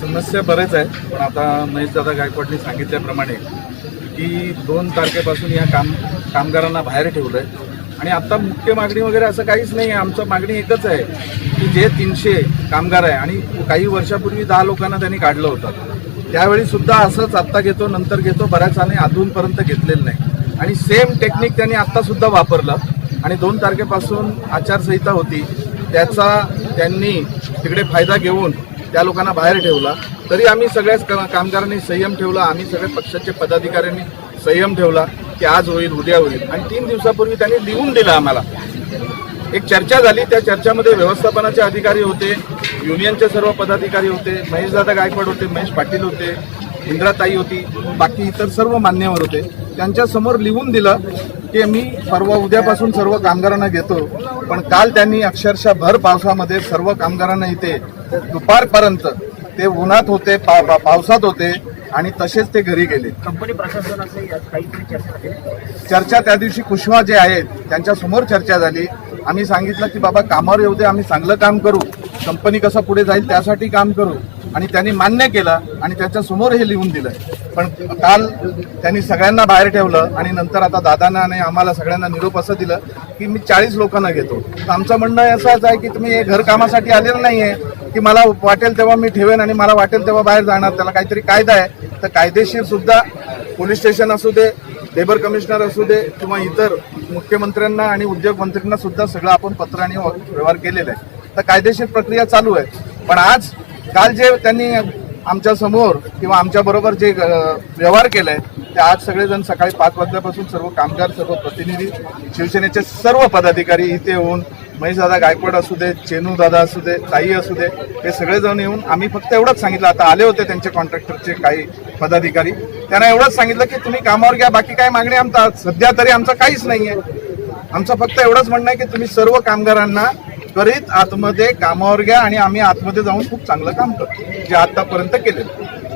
समस्या बरेच आहे पण आता महेशदादा गायकवाडनी सांगितल्याप्रमाणे की दोन तारखेपासून या काम कामगारांना बाहेर ठेवलं आहे आणि आता मुख्य मागणी वगैरे असं काहीच नाही आहे. आमचं मागणी एकच आहे की जे तीनशे कामगार आहे आणि काही वर्षापूर्वी दहा लोकांना त्यांनी काढलं होतं. त्यावेळी सुद्धा असंच आत्ता घेतो नंतर घेतो बऱ्याच आणि अजूनपर्यंत घेतलेलं नाही. आणि सेम टेक्निक त्यांनी आत्तासुद्धा वापरलं. आणि दोन तारखेपासून आचारसंहिता होती. त्याचा त्यांनी तिकडे फायदा घेऊन त्या लोकांना बाहेर ठेवला तरी आम्ही सगळ्याच कामगारांनी संयम ठेवला आम्ही सगळ्या पक्षाचे पदाधिकाऱ्यांनी संयम ठेवला की आज होईल उद्या होईल. आणि तीन दिवसापूर्वी त्यांनी लिहून दिलं आम्हाला. एक चर्चा झाली त्या चर्चामध्ये व्यवस्थापनाचे अधिकारी होते युनियनचे सर्व पदाधिकारी होते महेशदादा गायकवाड होते महेश पाटील होते इंद्राताई होती बाकी इतर सर्व मान्यवर होते. त्यांच्यासमोर लिहून दिलं की मी परवा उद्यापासून सर्व कामगारांना घेतो पण काल त्यांनी अक्षरशः भर पावसामध्ये सर्व कामगारांना इथे दुपारपर्यंत ते उन्हात होते पा- पा- पावसात होते आणि तसेच ते घरी गेले. कंपनी प्रशासनाचं चर्चा त्या दिवशी कुशवा जे आहेत त्यांच्यासमोर चर्चा झाली. आम्ही सांगितलं की बाबा कामावर येऊ दे आम्ही चांगलं काम करू. कंपनी कसं पुढे जाईल त्यासाठी काम करू. आणि त्यांनी मान्य केलं आणि त्याच्यासमोर हे लिहून दिलं. पण काल त्यांनी सगळ्यांना बाहेर ठेवलं आणि नंतर आता दादांना आणि आम्हाला सगळ्यांना निरोप असं दिलं की मी चाळीस लोकांना घेतो. आमचं म्हणणं असंच आहे की तुम्ही हे घर कामासाठी आलेलं नाहीये. की मला वाटेल तेव्हा मी ठेवेन आणि मला वाटेल तेव्हा बाहेर जाणार. त्याला काहीतरी कायदा आहे. तर कायदेशीर सुद्धा पोलीस स्टेशन असू दे लेबर कमिशनर असू दे किंवा इतर मुख्यमंत्र्यांना आणि उद्योग मंत्र्यांना सुद्धा सगळं आपण पत्राने व्यवहार केलेला आहे. तर कायदेशीर प्रक्रिया चालू आहे. पण आज काल जे त्यांनी आमच्यासमोर किंवा आमच्या बरोबर जे व्यवहार केलाय ते आज सगळेजण सकाळी पाच वाजल्यापासून सर्व कामगार सर्व प्रतिनिधी शिवसेनेचे सर्व पदाधिकारी इथे येऊन महेशदादा गायकवाड असू दे चेनू दादा असू दे ताई असू दे हे सगळेजण येऊन आम्ही फक्त एवढंच सांगितलं. आता आले होते त्यांचे कॉन्ट्रॅक्टरचे काही पदाधिकारी. त्यांना एवढंच सांगितलं की तुम्ही कामावर घ्या बाकी काय मागणी आमचा. सध्या तरी आमचं काहीच नाहीये आमचं फक्त एवढंच म्हणणं आहे की तुम्ही सर्व कामगारांना त्वरित आतमध्ये कामावर घ्या आणि आम्ही आतमध्ये जाऊन खूप चांगलं काम करतो जे आतापर्यंत केलेलं